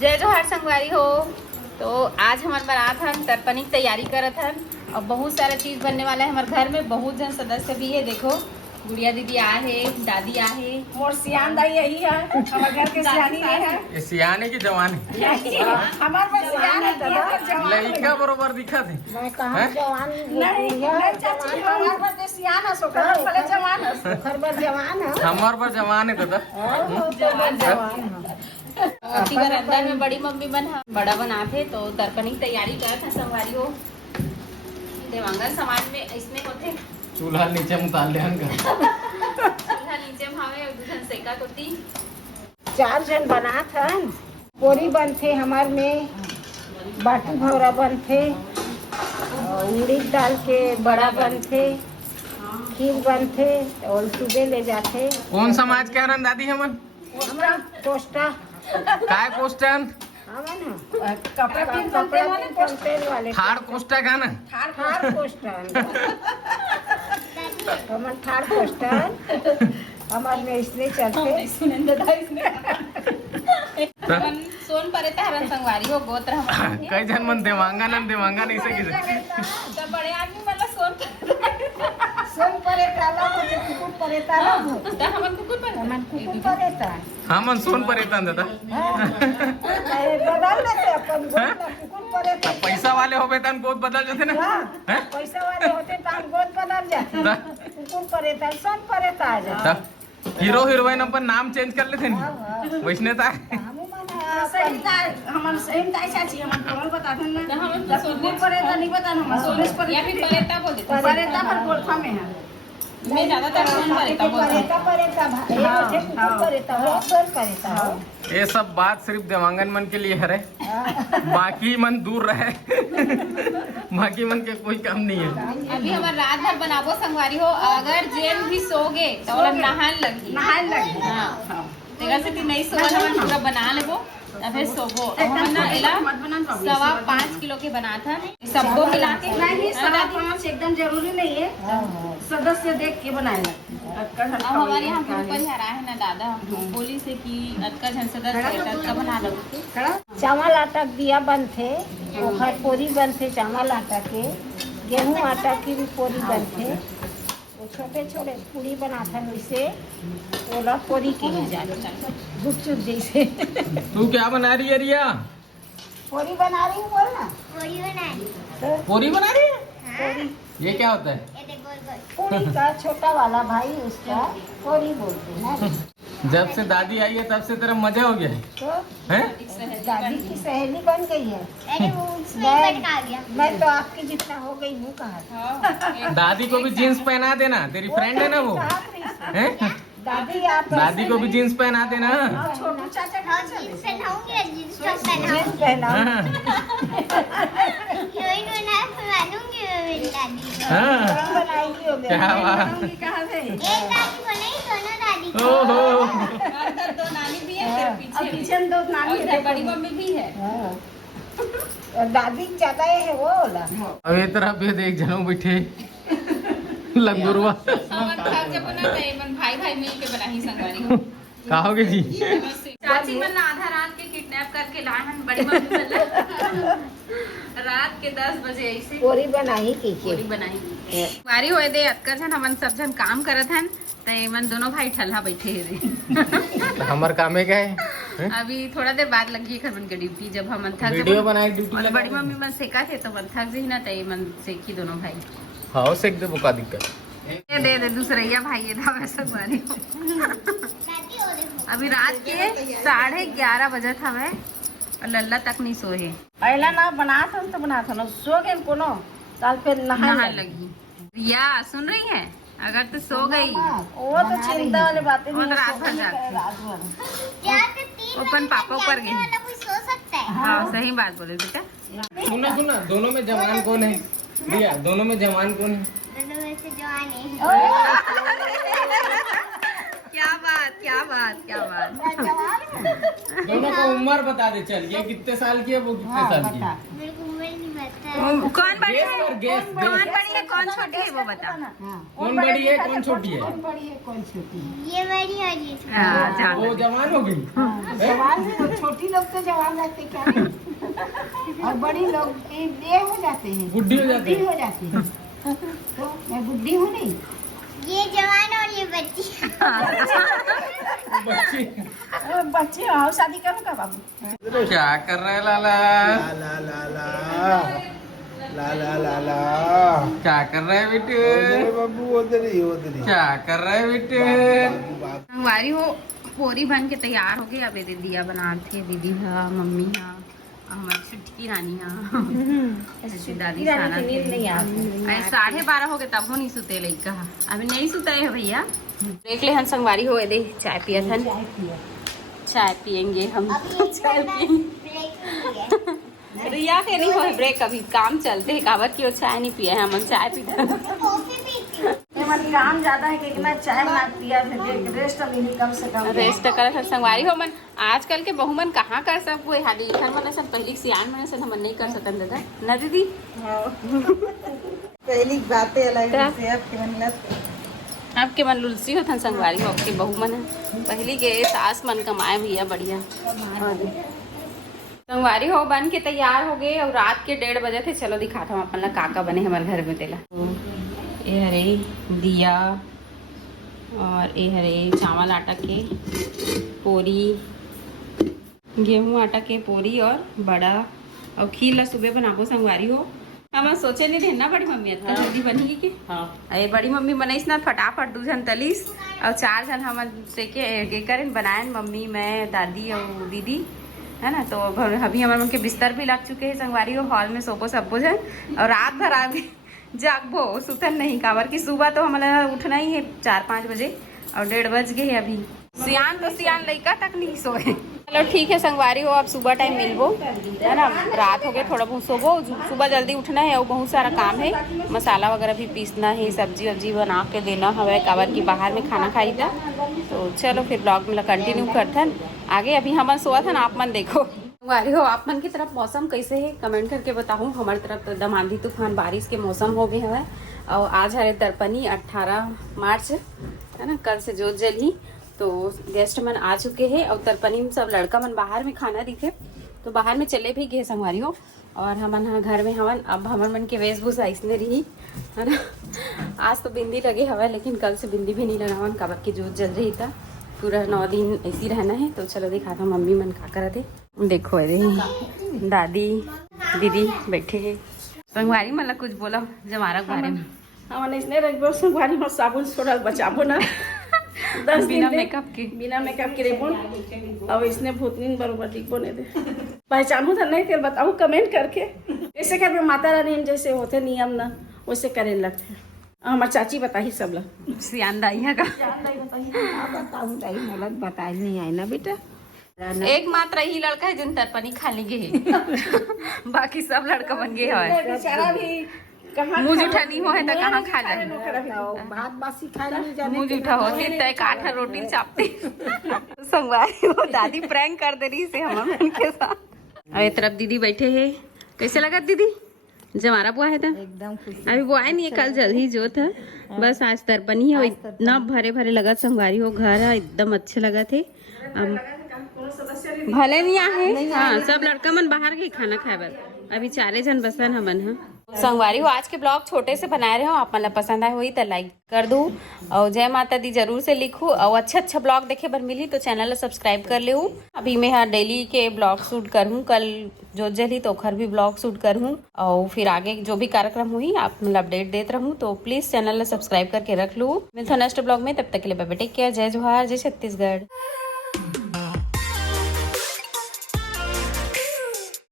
जय जोहार संगवारी हो। तो आज हमारे बारात हम तर्पणी की तैयारी करत हन और बहुत सारा चीज बनने वाला है हमारे घर में। बहुत जन सदस्य भी है। देखो गुड़िया दीदी आहे, दादी आहे, मोर सियान दाई यही है, हमारे घर के सियानी है। ये सियाने की जवानी हमारे में सियान है दादा, लड़का बरोबर दिखा थे। मैं कहाँ जवान नहीं चाची हमारे में तो सियान है, सो घर भले जवान है। खरबर जवान है हमार पर जवान है दादा। जवान है। अति बराबर में बड़ी मम्मी बना बड़ा बनाते तो तर्पणी की तैयारी करत है संगवारी हो। देवांगन समाज में इसमें होते चूल्हा नीचे उतार ले हन चूल्हा नीचे भावे और दूधन सेका होती। 4 जन बनात हन। पूरी बनथे हमार में, बाटी भौरा बनथे, उड़द दाल के बड़ा बनथे, खीर बनथे और सुबह ले जाते। कौन समाज के हरन दादी हमन? हमरा कोष्टा काय कोष्टन? हमन कपड़ा पिन कपड़ा बनते वाले थार कोष्टा का ना? ठाड़ कोष्टा हमन ठाड़ कोष्टा हमार में इसलिए चलते। सोन परे हरन संगवारी हो गोत्र हमारे कई जन मन देवांगन ऐसे किसे तो बड़े आदमी मतलब सोन परे ताला कुकुर परे ताला तो हमन कुकुर पर हमन कुकुर परे ताला हमन सोन पर एतन दादा। बदल लेते अपन गोद कुकुर परे तो पैसा वाले होबे तन गोद बदल जाते ना। हैं? पैसा वाले होते तो हम गोद बदल जाते। कुकुर परे ताल सोन परे ताल तो हीरो हीरोइन अपन नाम चेंज कर लेते नहीं वैसने था। सही दाई, हमारे सही दाई चाची हमारे कौन बताते हैं तो ना। हमन सोने परे तो नहीं बता हमारे सोने पर या फिर परेता बोल देते परेता पर गोल्फा में है। मैं ज्यादातर सोन परेता बोलती हूँ। परेता भाई मुझे कुकुर परेता हो सोन परेता हो। ये सब बात सिर्फ देवांगन मन के लिए है रे। बाकी मन दूर रहे। बाकी मन के कोई काम नहीं है। अभी हमारे रात भर बनाबो संगवारी हो। अगर जेल भी सोगे तो ओला नहान लगी। नहाने लगी। हाँ तेरा से नहीं सोना हम पूरा बना लेबो और फिर सोबो। हम ना इला 5.25 किलो के बना था सबको मिला के। नहीं 5.5 एकदम जरूरी नहीं है, सदस्य देख के बनाएगा। अब हमारे यहाँ ग्रुप पर हरा है ना दादा बोली से कि अतका जन सदस्य का बना लो। चावल आटा दिया बनथे, ओखर पोरी बनथे चावल आटा के, गेहूं आटा की भी पोरी बनथे। वो छोटे छोटे पूरी बनाते वैसे ओला पोरी की गुपचुप जैसे। तू क्या बना रही है रिया? पोरी बना रही हूँ बोल ना। तो पूरी बना रही है? पोरी ये क्या होता है? पूरी का छोटा वाला भाई उसका पोरी बोलते हैं। जब से दादी आई है तब से तेरा मजा हो गया है तो हैं? दादी की सहेली बन गई है। अरे वो उसमें बटका गया। मैं तो आपकी जितना हो गई हूँ कहा। दादी को भी जीन्स पहना देना, तेरी फ्रेंड है ना वो। हैं? दादी आप दादी को भी जीन्स पहना देना। छोटू चाचा हाँ जीन्स पहनाऊंगी, जीन्स टॉप पहनाऊंगी। जीन्स पहना हाँ, हीरोइन बनूंगी मैं मेरी दादी को। हाँ, बनाएगी हो गया। क्या बात। कहाँ से? एक दादी को नहीं, दोनों दादी को। ओहो, अंदर 2 नानी भी है अब फिर पीछे में 2 नानी और है, इधर बड़ी मम्मी भी है। हाँ। और दादी ज्यादा है वो वाला। अब ये तरह पे देख जनों बैठे लंगुरवा हमन थक जब बना ते मन भाई भाई मिल के बनाही संगवारी हो। कहोगे जी? चाची मन आधा रात के किडनैप करके लाए हन बड़ी मम्मी वाला। रात के 10 बजे ऐसे पोरी बनाई की पूरी बनाई वारी होए दे अतकर जन हमन सब जन काम करत हन ते मन दोनों भाई ठल्हा बैठे रे। हमार कामे क्या है? अभी थोड़ा देर बाद लगी खरबन के ड्यूटी जब हम थक वीडियो बनाए ड्यूटी और लगा बड़ी मम्मी मन सेका थे तो मन थक जी ना ते मन सेकी दोनों भाई। हाँ सेक दे बुका दिक्कत। दे दूसरैया भाई ये था वैसा बारी दादी और देखो। अभी रात के 11:30 बजे था मैं और लल्ला तक नहीं सोए। अइला ना बनाता तो बनाता ना सो गए कोनो साल फिर नहाने नहा लगी। रिया सुन रही है? अगर तो सो गई वो तो चिंता वाली बातें वो नहीं तो है, रात सो भर गई जागती। रात भर। क्या तो 3 ओपन पापा ऊपर गए। वाला कोई सो सकता है? हाँ सही बात बोले बेटा। सुना दोनों में जवान कौन है भैया? दोनों में जवान कौन है? दोनों में से जवान है। क्या बात क्या बात क्या बात। दोनों को उम्र बता दे, चल ये कितने साल की है, वो कितने साल की है। मेरे को उम्र नहीं पता। कौन बड़ी है, गेस कौन बड़ी है, कौन छोटी है, वो बता। कौन बड़ी है कौन छोटी है। कौन बड़ी है कौन छोटी है? ये बड़ी और ये छोटी। हाँ, जान वो जवान हो गई। जवान है, छोटी लोग तो जवान रहते क्या है? और बड़ी लोग ये हो जाते हैं, बुढ़ी हो जाती बुढ़ी है। हो जाती है। तो मैं बुढ़ी हूँ नहीं। ये जवान और ये बच्ची। बच्ची बच्चे आओ शादी करो का बाबू। क्या कर रहा है लाला, ला ला ला ला ला ला ला क्या कर रहा है बेटे, उधर बाबू उधर ही क्या कर रहा है बेटे। हमारी वो पूरी बन के तैयार हो गई। अब ये दिया बनाती है दीदी, हाँ मम्मी, हाँ हमारी छुटकी रानी, हाँ ऐसी दादी खाना नहीं आती। 12:30 हो गए तब हो नहीं सुते लइका, अभी नहीं सुते है भैया। देख ले हम संगवारी हो दे चाय पिया था, चाय पियेंगे हम, अब ये चाय पियेंगे। ब्रेक हुई है। रिया के नहीं हो ब्रेक, अभी काम चलते है कावत की, और चाय नहीं पिया है हम, चाय पीते हैं। कॉफी पीती हूँ। हमारी काम ज्यादा है कि इतना चाय बना पिया, फिर रेस्ट लेनी कम से कम। रेस्ट कर संगवारी हो मन। आजकल के बहु मन कहाँ कर सब कोई हाली लिखन मन सब पहली सियान मन सब हम नहीं कर सकन दादा ना दीदी। पहली बातें अलग है, अब के मन लुलसी होता संगवारी हो के बहु मन पहली के सास मन कमाए भैया बढ़िया। संगवारी हो बन के तैयार हो गए और रात के 1:30 बजे थे। चलो दिखाता हूँ अपन ला काका बने हमारे घर में तेला। ये हरे दिया और ये हरे चावल आटा के पूरी, गेहूं आटा के पूरी और बड़ा और खीर ला सुबह बनाबो संगवारी हो। हम सोचे नहीं थे ना बड़ी मम्मी इतना जल्दी बनी कि अरे बड़ी मम्मी बनाईस ना फटाफट 2 जन तलीस और 4 जन हम से के करें बनाए, मम्मी मैं दादी और दीदी है ना। तो अभी हमारे मन के बिस्तर भी लग चुके हैं संगवारी हो, हॉल में सोपो सबो जन और रात भर अभी जागबो सुतन नहीं काबर की सुबह तो हमारा उठना ही है 4-5 बजे और 1:30 बज गए अभी। सियान तो सियान लड़का तक नहीं सोए। चलो ठीक है संगवारी हो, अब सुबह टाइम मिलबो है ना, रात हो गए थोड़ा बहुत सोबो, सुबह जल्दी उठना है और बहुत सारा काम है, मसाला वगैरह भी पीसना है, सब्जी वब्जी बना के देना हवे काबर की बाहर में खाना खाई था। तो चलो फिर ब्लॉग में कंटिन्यू करथन आगे। अभी हमन सोआ था ना, आप मन देखो संगवारी हो आप मन की तरफ मौसम कैसे है कमेंट करके बताऊँ। हमारी तरफ तो एकदम आंधी तूफान बारिश के मौसम हो गए हवे और आज हरे तर्पणी 18 मार्च है ना, कल से जोत जली तो गेस्ट मन आ चुके हैं और तर्पणी में सब लड़का मन बाहर में खाना दिखे तो बाहर में चले भी गए संगवारी हो। और हमन घर में हवन अब हमन मन के वेशभूषा इसने रही है ना। आज तो बिंदी लगे हवा लेकिन कल से बिंदी भी नहीं लगावन काबर की जोत जल रही था, पूरा 9 दिन ऐसी रहना है। तो चलो दिखाता हूँ मम्मी मन का करते। देखो अरे दादी दीदी बैठे हैं संगवारी मतलब कुछ बोला जमारा के बारे में। हमने इसने रखबो संगवारी में साबुन छोड़ा बचाबो ना 10 बिना दिन मेकअप के बिना मेकअप के रेबो। अब इसने भूतनी बरोबर लिखबो नहीं दे पहचानू था नहीं तेरे बताऊँ कमेंट करके। ऐसे कर माता रानी जैसे होते नियम ना वैसे करे लगते। हमार चाची बताही सब लोग सियान दाइया का बताऊँ दाई मोला बताए नहीं आए ना बेटा। एकमात्र ही लड़का है जिन तर्पणी खा लेंगे है बाकी सब लड़का बन गए है। बेचारा भी कहाँ मुँह जूठा नहीं हो है तो कहाँ खा जाए, भात बासी खा नहीं जाने मुँह जूठा होती तो 8 रोटी चापती संगवारी वो दादी प्रैंक कर दे रही से हमारे के साथ। अब एक तरफ दीदी बैठे हैं, कैसे लगा दीदी जमारा बुआ है था एकदम खुशी। अभी बुआ नहीं है, कल जल्द ही जो था बस आज तर्पणी है। इतना भरे भरे लगा संगवारी हो, घर है एकदम अच्छे लगा थे। भले नहीं आए हाँ, सब लड़का मन बाहर गए खाना खाए बर, अभी 4 जन बसन हमन है। संगवारी हो आज के ब्लॉग छोटे से बनाए रहे हो, आप मतलब पसंद आए हुई तो लाइक कर दो और जय माता दी जरूर से लिखो और अच्छा ब्लॉग देखे बर मिली तो चैनल सब्सक्राइब कर ले। अभी मैं हाँ डेली के ब्लॉग शूट करूँ, कल जो जली तो खर भी ब्लॉग शूट करूँ और फिर आगे जो भी कार्यक्रम हुई आप मतलब अपडेट देते रहूँ। तो प्लीज चैनल सब्सक्राइब करके रख लूँ। मिलता नेक्स्ट ब्लॉग में, तब तक के लिए बाय बाय, टेक केयर, जय जोहार, जय छत्तीसगढ़।